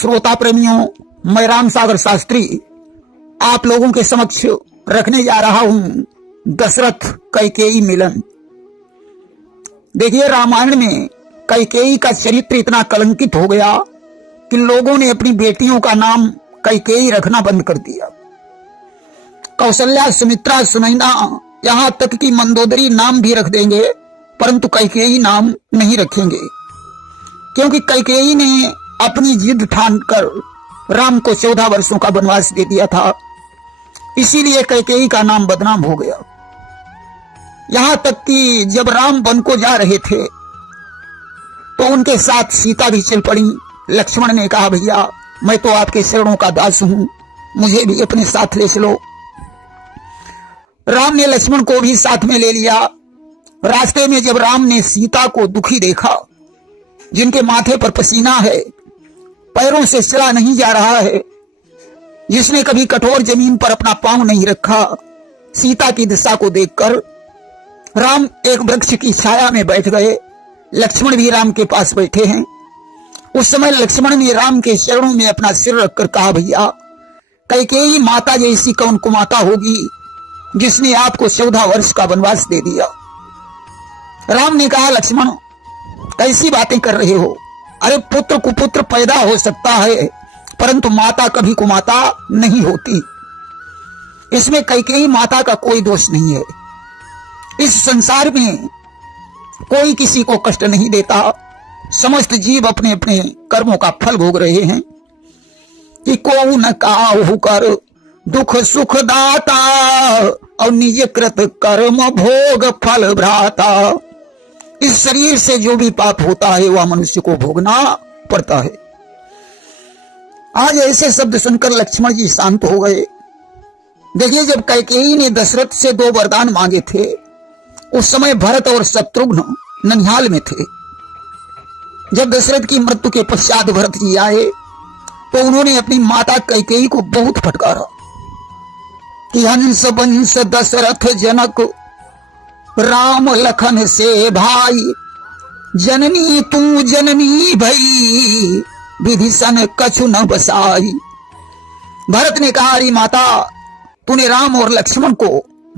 श्रोता प्रेमियों, मैं राम सागर शास्त्री आप लोगों के समक्ष रखने जा रहा हूं दशरथ कैकेयी मिलन। देखिए, रामायण में कैकेयी का चरित्र इतना कलंकित हो गया कि लोगों ने अपनी बेटियों का नाम कैकेयी रखना बंद कर दिया। कौशल्या, सुमित्रा, सुनैना, यहां तक कि मंदोदरी नाम भी रख देंगे, परंतु कैकेयी नाम नहीं रखेंगे, क्योंकि कैकेयी ने अपनी जिद ठानकर राम को 14 वर्षों का वनवास दे दिया था। इसीलिए कैकेयी का नाम बदनाम हो गया। यहां तक कि जब राम वन को जा रहे थे तो उनके साथ सीता भी चल पड़ी। लक्ष्मण ने कहा, भैया मैं तो आपके शरणों का दास हूं, मुझे भी अपने साथ ले चलो। राम ने लक्ष्मण को भी साथ में ले लिया। रास्ते में जब राम ने सीता को दुखी देखा, जिनके माथे पर पसीना है, पैरों से चला नहीं जा रहा है, जिसने कभी कठोर जमीन पर अपना पांव नहीं रखा, सीता की दशा को देखकर राम एक वृक्ष की छाया में बैठ गए। लक्ष्मण भी राम के पास बैठे हैं। उस समय लक्ष्मण ने राम के चरणों में अपना सिर रखकर कहा, भैया कैकेयी माता जैसी कौन कुमाता होगी जिसने आपको 14 वर्ष का वनवास दे दिया। राम ने कहा, लक्ष्मण कैसी बातें कर रहे हो? अरे पुत्र कुपुत्र पैदा हो सकता है, परंतु माता कभी कुमाता नहीं होती। इसमें कैकेयी माता का कोई दोष नहीं है। इस संसार में कोई किसी को कष्ट नहीं देता। समस्त जीव अपने अपने कर्मों का फल भोग रहे हैं। कि को न काहू कर दुख सुख दाता और निज कृत कर्म भोग फल भ्राता। इस शरीर से जो भी पाप होता है वह मनुष्य को भोगना पड़ता है। आज ऐसे शब्द सुनकर लक्ष्मण जी शांत हो गए। देखिए, जब कैकेयी ने दशरथ से 2 वरदान मांगे थे, उस समय भरत और शत्रुघ्न ननिहाल में थे। जब दशरथ की मृत्यु के पश्चात भरत जी आए तो उन्होंने अपनी माता कैकेयी को बहुत फटकारा कि हंस वंश दशरथ जनक राम लखन से भाई, जननी तू जननी भई विधिसन कछु न बसाई। भरत ने कहा, अरे माता, तूने राम और लक्ष्मण को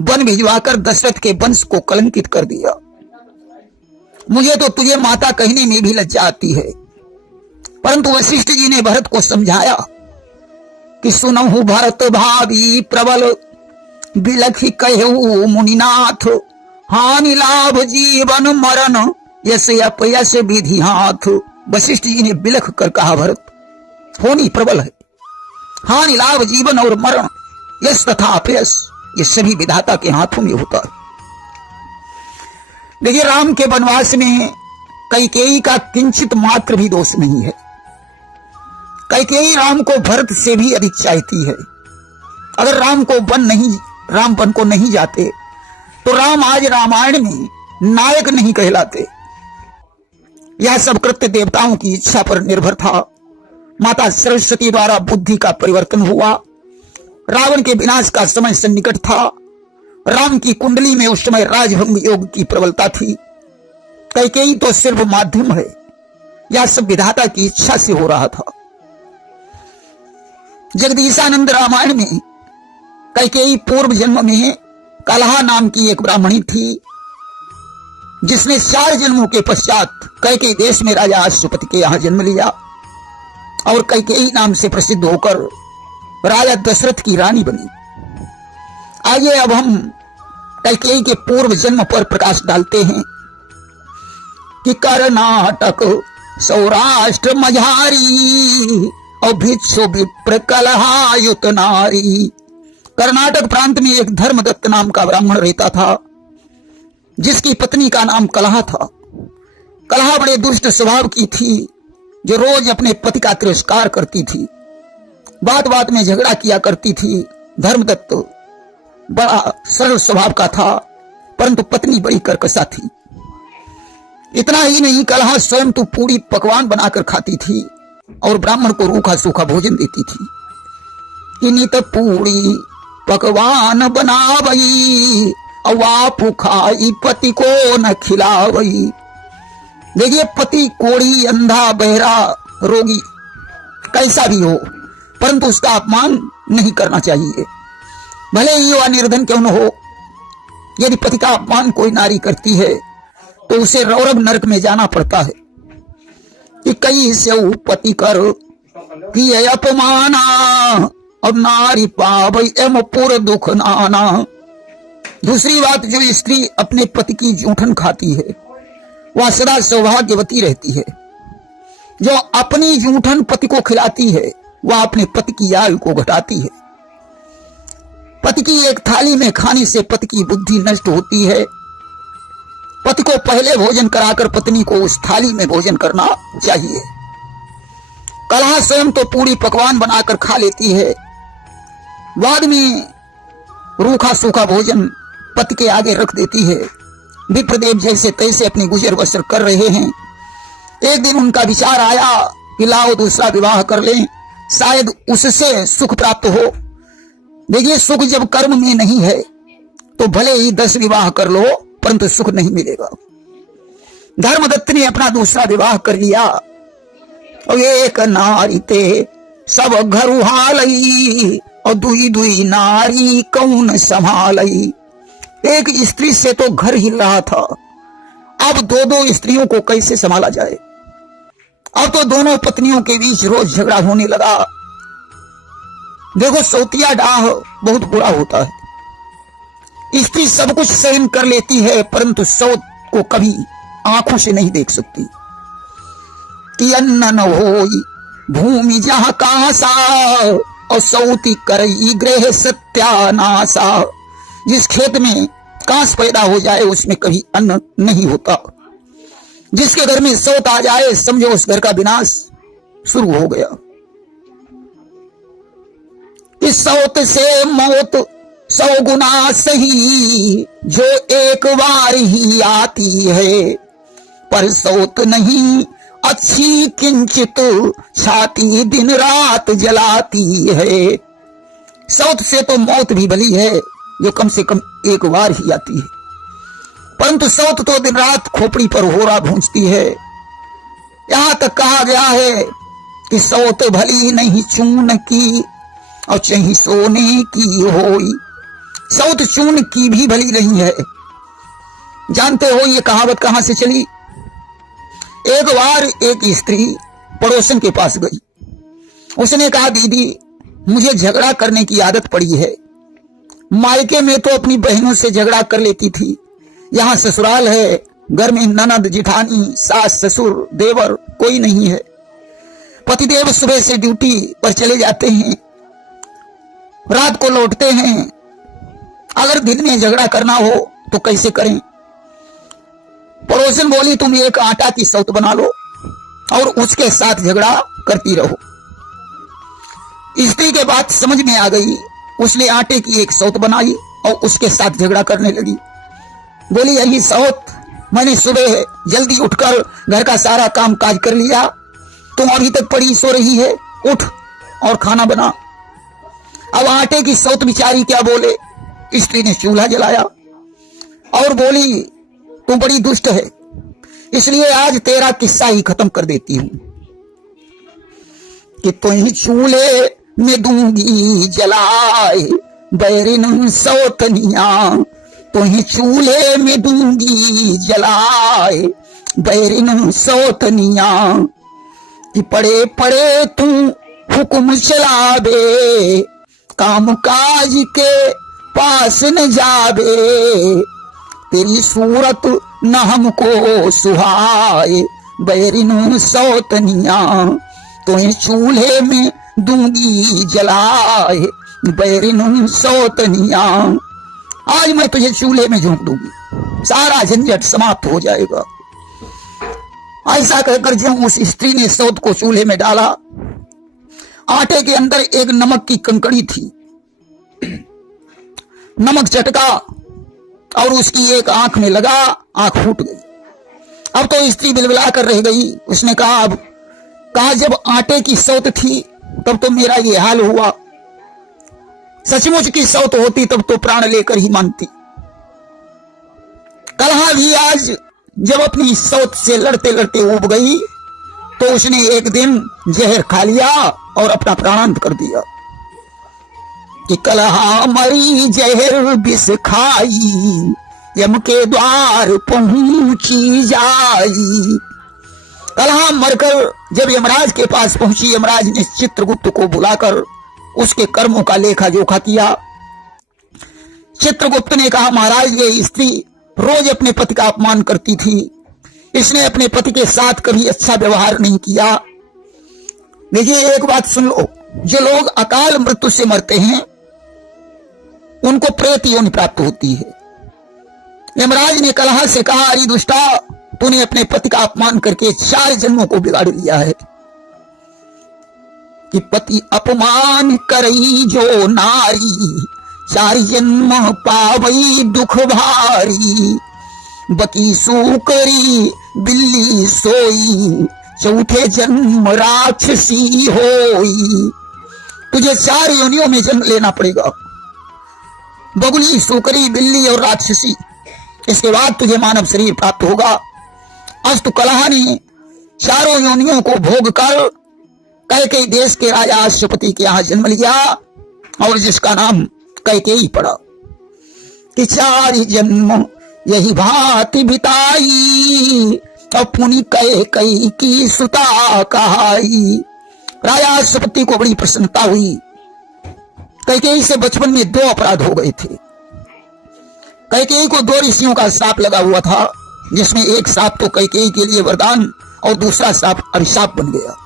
वन भिजवाकर दशरथ के वंश को कलंकित कर दिया। मुझे तो तुझे माता कहने में भी लज्जा आती है। परंतु वशिष्ठ जी ने भरत को समझाया कि सुनहु भरत भावी प्रबल बिलखि कहु मुनिनाथ, हानि लाभ जीवन मरण यश अपयश विधि हाथ। वशिष्ठ जी ने बिलख कर कहा, भरत होनी प्रबल है, हानि लाभ जीवन और मरण, यश तथा अपयश ये सभी विधाता के हाथों में होता है। देखिए, राम के वनवास में कैकेयी का किंचित मात्र भी दोष नहीं है। कैकेयी राम को भरत से भी अधिक चाहती है। अगर राम वन को नहीं जाते तो राम आज रामायण में नायक नहीं कहलाते। यह सब कृत्य देवताओं की इच्छा पर निर्भर था। माता सरस्वती द्वारा बुद्धि का परिवर्तन हुआ। रावण के विनाश का समय सन्निकट था। राम की कुंडली में उस समय राजभंग योग की प्रबलता थी। कैकेयी तो सिर्फ माध्यम है। यह सब विधाता की इच्छा से हो रहा था। जगदीशानंद रामायण में कैकेयी पूर्व जन्म में कलहा नाम की एक ब्राह्मणी थी, जिसने 4 जन्मों के पश्चात कैकेयी देश में राजा अश्वपति के यहां जन्म लिया और कैकेयी नाम से प्रसिद्ध होकर राजा दशरथ की रानी बनी। आइए अब हम कैकेयी के पूर्व जन्म पर प्रकाश डालते हैं कि कर्नाटक सौराष्ट्र मझारी और भिक्षु विप्र कलहायुत नारी। कर्नाटक प्रांत में एक धर्मदत्त नाम का ब्राह्मण रहता था, जिसकी पत्नी का नाम कलहा था। कलहा बड़े दुष्ट स्वभाव की थी, जो रोज अपने पति का तिरस्कार करती थी, बात बात में झगड़ा किया करती थी। धर्मदत्त बड़ा सरल स्वभाव का था, परंतु पत्नी बड़ी कर्कशा थी। इतना ही नहीं, कलहा स्वयं तो पूरी पकवान बनाकर खाती थी और ब्राह्मण को रूखा सूखा भोजन देती थी। नित पूरी पकवान बनावई और आप खाई पति को न खिलावई। देखिए, पति कोढ़ी, अंधा, बहरा, रोगी कैसा भी हो, परंतु उसका अपमान नहीं करना चाहिए, भले ही वह निर्धन क्यों न हो। यदि पति का अपमान कोई नारी करती है तो उसे रौरव नरक में जाना पड़ता है कि कई से पति कर कि अपमाना और नारी पावई एम पुर दुख नाना। दूसरी बात, जो स्त्री अपने पति की जूठन खाती है वह सदा सौभाग्यवती रहती है। जो अपनी जूठन पति को खिलाती है वह अपने पति की आयु को घटाती है। पति की एक थाली में खाने से पति की बुद्धि नष्ट होती है। पति को पहले भोजन कराकर पत्नी को उस थाली में भोजन करना चाहिए। कलहा स्वयं तो पूरी पकवान बनाकर खा लेती है, बाद में रूखा सूखा भोजन पति के आगे रख देती है। विप्रदेव जैसे तैसे अपनी गुजर बसर कर रहे हैं। एक दिन उनका विचार आया कि लाओ दूसरा विवाह कर लें, शायद उससे सुख प्राप्त हो। देखिए, सुख जब कर्म में नहीं है तो भले ही 10 विवाह कर लो परंतु सुख नहीं मिलेगा। धर्मदत्त ने अपना दूसरा विवाह कर लिया और एक नारी ते सब घर हालई और दुई दुई नारी कौन संभालई। एक स्त्री से तो घर हिल रहा था, अब 2-2 स्त्रियों को कैसे संभाला जाए। अब तो दोनों पत्नियों के बीच रोज झगड़ा होने लगा। देखो, सौतिया डाह बहुत बुरा होता है। स्त्री सब कुछ सहन कर लेती है परंतु सौत को कभी आंखों से नहीं देख सकती। कि अन्न न होई भूमि जहां कासा और सौती करई गृह सत्यानाशा। जिस खेत में कांस पैदा हो जाए उसमें कभी अन्न नहीं होता। जिसके घर में सौत आ जाए समझो उस घर का विनाश शुरू हो गया। इस सौत से मौत 100 गुना सही जो एक बार ही आती है, पर सौत नहीं अच्छी किंचित छाती दिन रात जलाती है। सौत से तो मौत भी भली है जो कम से कम एक बार ही आती है, परंतु सौत तो दिन रात खोपड़ी पर होरा भूंजती है। यहां तक कहा गया है कि सौत भली नहीं चून की और चाहे सोने की होई। सौत चून की भी भली नहीं है। जानते हो ये कहावत कहां से चली? एक बार एक स्त्री पड़ोसन के पास गई। उसने कहा, दीदी मुझे झगड़ा करने की आदत पड़ी है। मायके में तो अपनी बहनों से झगड़ा कर लेती थी, यहां ससुराल है, घर में ननद जिठानी सास ससुर देवर कोई नहीं है। पतिदेव सुबह से ड्यूटी पर चले जाते हैं, रात को लौटते हैं। अगर दिन में झगड़ा करना हो तो कैसे करें? पड़ोसन बोली, तुम एक आटा की सौत बना लो और उसके साथ झगड़ा करती रहो। स्त्री के बात समझ में आ गई। उसने आटे की एक सौत बनाई और उसके साथ झगड़ा करने लगी। बोली, यही सौत, मैंने सुबह जल्दी उठकर घर का सारा काम काज कर लिया, तुम अभी तक पड़ी सो रही है, उठ और खाना बना। अब आटे की सौत बिचारी क्या बोले। स्त्री ने चूल्हा जलाया और बोली, तू बड़ी दुष्ट है, इसलिए आज तेरा किस्सा ही खत्म कर देती हूं कि तुम चूल्हे में दूंगी जलाए बैरिन सौतनिया। तुम चूल्हे में दूंगी जलाए बैरिन सौतनिया। कि पड़े पड़े तू हुक्म चलावे काम काज के पास न जावे। तेरी सूरत न हमको सुहाए बैरिन सौतनिया। तुम चूल्हे में दूंगी जलाए बैरिन सौतनिया। आज मैं तुझे चूल्हे में झोंक दूंगी, सारा झंझट समाप्त हो जाएगा। ऐसा कहकर जब उस स्त्री ने सौत को चूल्हे में डाला, आटे के अंदर एक नमक की कंकड़ी थी। नमक चटका और उसकी एक आंख में लगा, आंख फूट गई। अब तो स्त्री बिलबिला कर रह गई। उसने कहा, अब कहा जब आटे की सौत थी तब तो मेरा ये हाल हुआ, सचमुच की सौत होती तब तो प्राण लेकर ही मानती। कलहा भी आज जब अपनी सौत से लड़ते लड़ते उब गई तो उसने एक दिन जहर खा लिया और अपना प्राणांत कर दिया कि कलहा मरी जहर विष खाई, यम के द्वार पहुंची जाई। कलहा मरकर जब यमराज के पास पहुंची, यमराज ने चित्रगुप्त को बुलाकर उसके कर्मों का लेखा जोखा किया। चित्रगुप्त ने कहा, महाराज ये स्त्री रोज अपने पति का अपमान करती थी, इसने अपने पति के साथ कभी अच्छा व्यवहार नहीं किया। देखिए एक बात सुन लो, जो लोग अकाल मृत्यु से मरते हैं उनको प्रेत योनि प्राप्त होती है। यमराज ने कलहा से कहा, अरे दुष्टा, तूने अपने पति का अपमान करके 4 जन्मों को बिगाड़ लिया है कि पति अपमान करई जो नारी, 4 जन्म पावई दुख भारी। बकी सूकरी बिल्ली सोई, 4थे जन्म राक्षसी होई। तुझे 4 योनियों में जन्म लेना पड़ेगा, बगुली, सूकरी, बिल्ली और राक्षसी। इसके बाद तुझे मानव शरीर प्राप्त होगा। अस्तु कलहा ने 4 योनियों को भोग कर कैकेयी देश के राजा अश्वपति के यहां जन्म लिया और जिसका नाम कैकेयी पड़ा कि 4 जन्म यही भांति बिताई, अपनी कैकेयी की सुता कहाई। राजा अश्वपति को बड़ी प्रसन्नता हुई। कैकेयी से बचपन में 2 अपराध हो गए थे। कैकेयी को 2 ऋषियों का श्राप लगा हुआ था, जिसमें एक श्राप तो कैकेयी के लिए वरदान और दूसरा श्राप अभिशाप बन गया।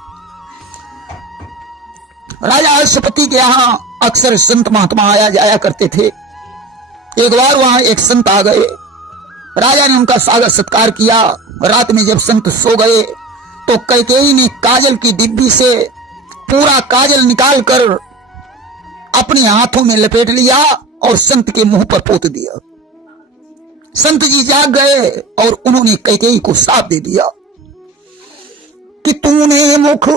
राजा अश्वपति के यहां अक्सर संत महात्मा आया जाया करते थे। एक बार वहां एक संत आ गए, राजा ने उनका स्वागत सत्कार किया। रात में जब संत सो गए तो कैकेयी ने काजल की डिब्बी से पूरा काजल निकालकर अपने हाथों में लपेट लिया और संत के मुंह पर पोत दिया। संत जी जाग गए और उन्होंने कैकेयी को श्राप दे दिया कि तूने मुख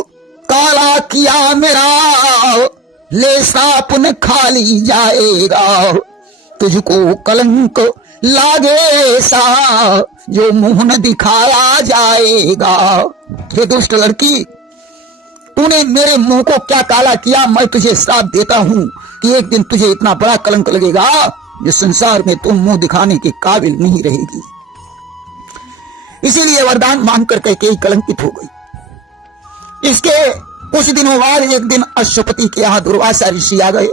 काला किया मेरा, ले श्राप न खाली जाएगा। तुझको कलंक लागे सा, जो मुंह न दिखाया जाएगा। हे दुष्ट लड़की, तूने मेरे मुंह को क्या काला किया। मैं तुझे श्राप देता हूं कि एक दिन तुझे इतना बड़ा कलंक लगेगा जो संसार में तुम मुंह दिखाने के काबिल नहीं रहेगी। इसीलिए वरदान मांगकर कैकेयी कलंकित हो गई। इसके कुछ दिनों बाद एक दिन अश्वपति के यहां दुर्वासा ऋषि आ गए।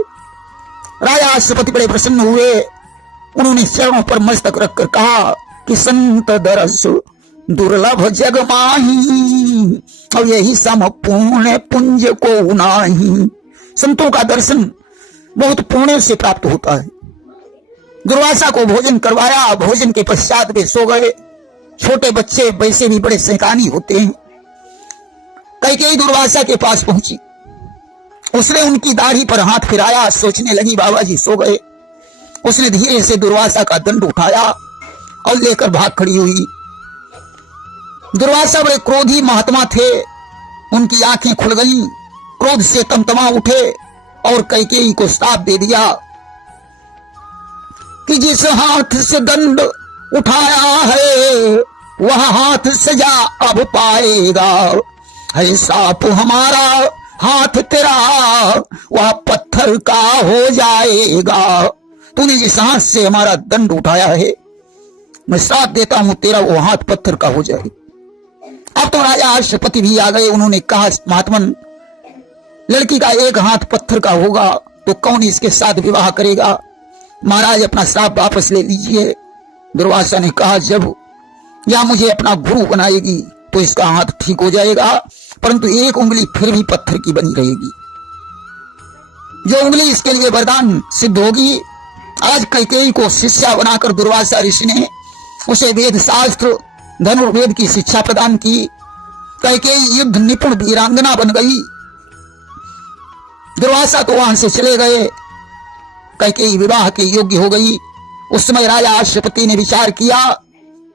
राजा अश्वपति बड़े प्रसन्न हुए। उन्होंने चरणों पर मस्तक रखकर कहा कि संत दरस दुर्लभ जग माही, और यही सम पुण्य पुंज को नाही। संतों का दर्शन बहुत पुण्य से प्राप्त होता है। दुर्वासा को भोजन करवाया। भोजन के पश्चात वे सो गए। छोटे बच्चे वैसे भी बड़े शैतानी होते हैं। कैकेयी दुर्वासा के पास पहुंची। उसने उनकी दाढ़ी पर हाथ फिराया, सोचने लगी बाबा जी सो गए। उसने धीरे से दुर्वासा का दंड उठाया और लेकर भाग खड़ी हुई। दुर्वासा बड़े क्रोधी महात्मा थे। उनकी आंखें खुल गईं, क्रोध से तमतमा उठे और कैकेयी को श्राप दे दिया कि जिस हाथ से दंड उठाया है वह हाथ सजा अब पाएगा। है श्राप हमारा, हाथ तेरा वह पत्थर का हो जाएगा। तूने जिस हाथ से हमारा दंड उठाया है, मैं श्राप देता हूं तेरा वो हाथ पत्थर का हो जाए। अब तो राजा अश्वपति भी आ गए। उन्होंने कहा, महात्मन, लड़की का एक हाथ पत्थर का होगा तो कौन इसके साथ विवाह करेगा। महाराज अपना श्राप वापस ले लीजिए। दुर्वासा ने कहा, जब या मुझे अपना गुरु बनाएगी तो इसका हाथ ठीक हो जाएगा, परंतु एक उंगली फिर भी पत्थर की बनी रहेगी। जो उंगली इसके लिए वरदान सिद्ध होगी। आज कैकेयी को शिष्या बनाकर दुर्वासा ऋषि ने उसे वेद शास्त्र धनुर्वेद की शिक्षा प्रदान की। कैकेयी युद्ध निपुण वीरांगना बन गई। दुर्वासा तो वहां से चले गए। कैकेयी विवाह के योग्य हो गई। उस समय राजा अश्वपति ने विचार किया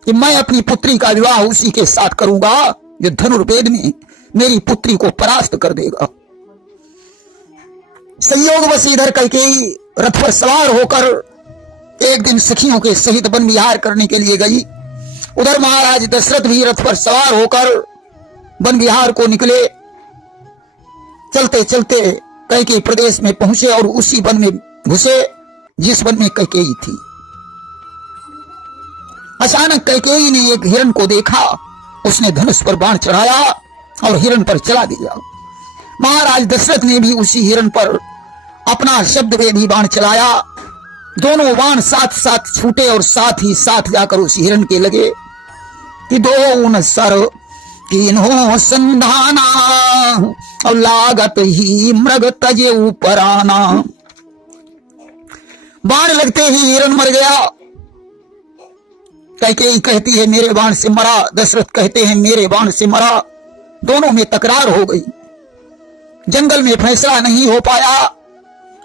कि मैं अपनी पुत्री का विवाह उसी के साथ करूंगा जो धनुर्वेद में मेरी पुत्री को परास्त कर देगा। संयोगवश इधर कैकेयी रथ पर सवार होकर एक दिन सखियों के सहित वन विहार करने के लिए गई। उधर महाराज दशरथ भी रथ पर सवार होकर वन विहार को निकले। चलते चलते कैकेयी प्रदेश में पहुंचे और उसी वन में घुसे जिस वन में कैकेयी थी। अचानक कैकेयी ने एक हिरण को देखा। उसने धनुष पर बाण चढ़ाया और हिरण पर चला दिया। महाराज दशरथ ने भी उसी हिरण पर अपना शब्दवेदी बाण चलाया। दोनों बाण साथ साथ छूटे और साथ ही साथ जाकर उस हिरण के लगे कि दोन सर किन्हों संधाना और लागत ही मृग तजे ऊपर आना। बाण लगते ही हिरण मर गया। कैकेयी कहती है मेरे बाण से मरा, दशरथ कहते हैं मेरे बाण से मरा। दोनों में तकरार हो गई। जंगल में फैसला नहीं हो पाया।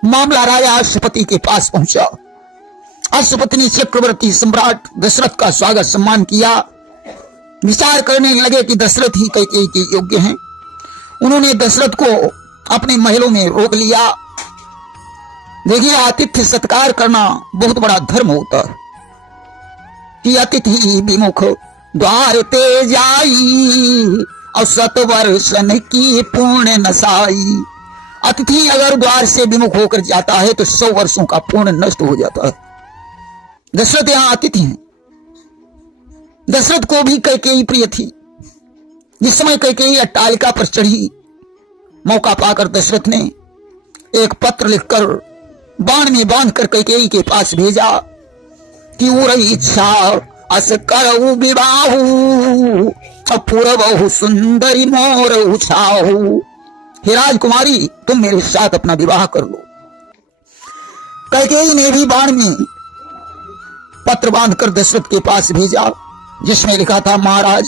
मामला राजा अश्वपति के पास पहुंचा। अश्वपति ने चक्रवर्ती सम्राट दशरथ का स्वागत सम्मान किया। विचार करने लगे कि दशरथ ही कैकेयी के योग्य हैं। उन्होंने दशरथ को अपने महलों में रोक लिया। देखिए, आतिथ्य सत्कार करना बहुत बड़ा धर्म होता है कि अतिथि विमुख द्वार ते जाई और सतवर्षन की पुण्य नसाई। अतिथि अगर द्वार से विमुख होकर जाता है तो 100 वर्षों का पुण्य नष्ट हो जाता है। दशरथ यहां अतिथि हैं। दशरथ को भी कैकेयी प्रिय थी। जिस समय कैकेयी अट्टालिका पर चढ़ी, मौका पाकर दशरथ ने एक पत्र लिखकर बाण में बांधकर कैकेयी के पास भेजा कि उरई इच्छा अस करऊ विवाहु अपूर्वहु सुंदरी मोर उछाहु। हे राजकुमारी, तुम मेरे साथ अपना विवाह कर लो। कैकेयी ने भी बाण में पत्र बांधकर दशरथ के पास भेजा जिसमें लिखा था महाराज,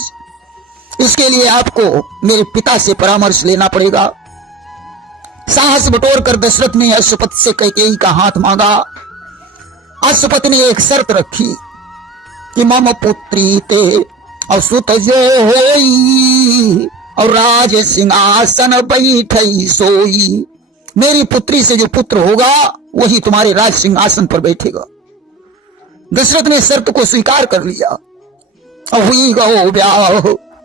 इसके लिए आपको मेरे पिता से परामर्श लेना पड़ेगा। साहस बटोर कर दशरथ ने अश्वपति से कैकेयी का हाथ मांगा। अश्वपति ने एक शर्त रखी कि मम पुत्री ते और सुत जो होई और राज सिंहासन बैठई सोई। मेरी पुत्री से जो पुत्र होगा वही तुम्हारे राज सिंहासन पर बैठेगा। दशरथ ने शर्त को स्वीकार कर लिया और हुई गो ब्याह,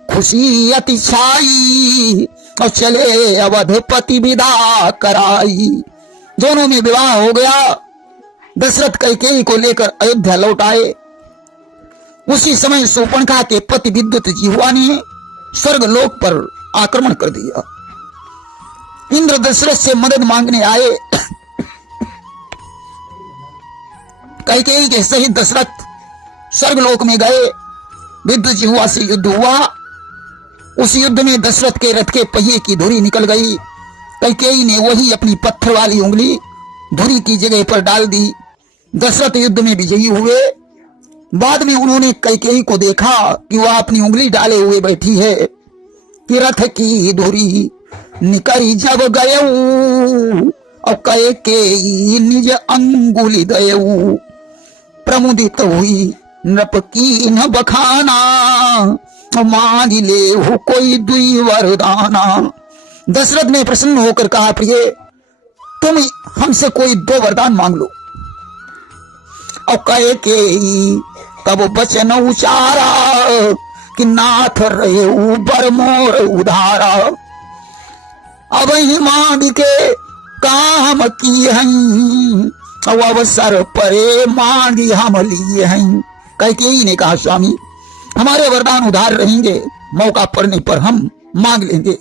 खुशी अति छाई और चले अवधपति विदा कराई। दोनों में विवाह हो गया। दशरथ कैकेयी को लेकर अयोध्या लौट आए। उसी समय शूर्पणखा के पति विद्युत जिह्वा ने स्वर्गलोक पर आक्रमण कर दिया। इंद्र दशरथ से मदद मांगने आए। कैकेयी के सहित दशरथ स्वर्गलोक में गए। विद्युत जिह्वा से युद्ध हुआ। उस युद्ध में दशरथ के रथ के पहिए की धुरी निकल गई। कैकेयी ने वही अपनी पत्थर वाली उंगली धुरी की जगह पर डाल दी। दशरथ युद्ध में विजयी हुए। बाद में उन्होंने कैकेयी को देखा कि वह अपनी उंगली डाले हुए बैठी है कि रथ की धुरी निकरी जब गयऊ और कैकेयी निज अंगुली दयऊ। प्रमुदित हुई नृप की न बखाना मांग ले हो कोई दुई वरदाना। दशरथ ने प्रसन्न होकर कहा, प्रिय तुम हमसे कोई 2 वरदान मांग लो। और कैकेयी तब वचन उचारा कि नाथ रहे बर मोर उधारा। अब ही मांग के काम की हैं अवसर परे मांगी हम लिए हैं। कैकेयी ने कहा, स्वामी हमारे वरदान उधार रहेंगे, मौका पड़ने पर हम मांग लेंगे।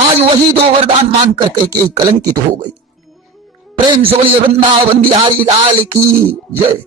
आज वही 2 वरदान मांग कर कैकेयी कलंकित हो गई। प्रेम से बोलिए वृंदावन बिहारी लाल की जय।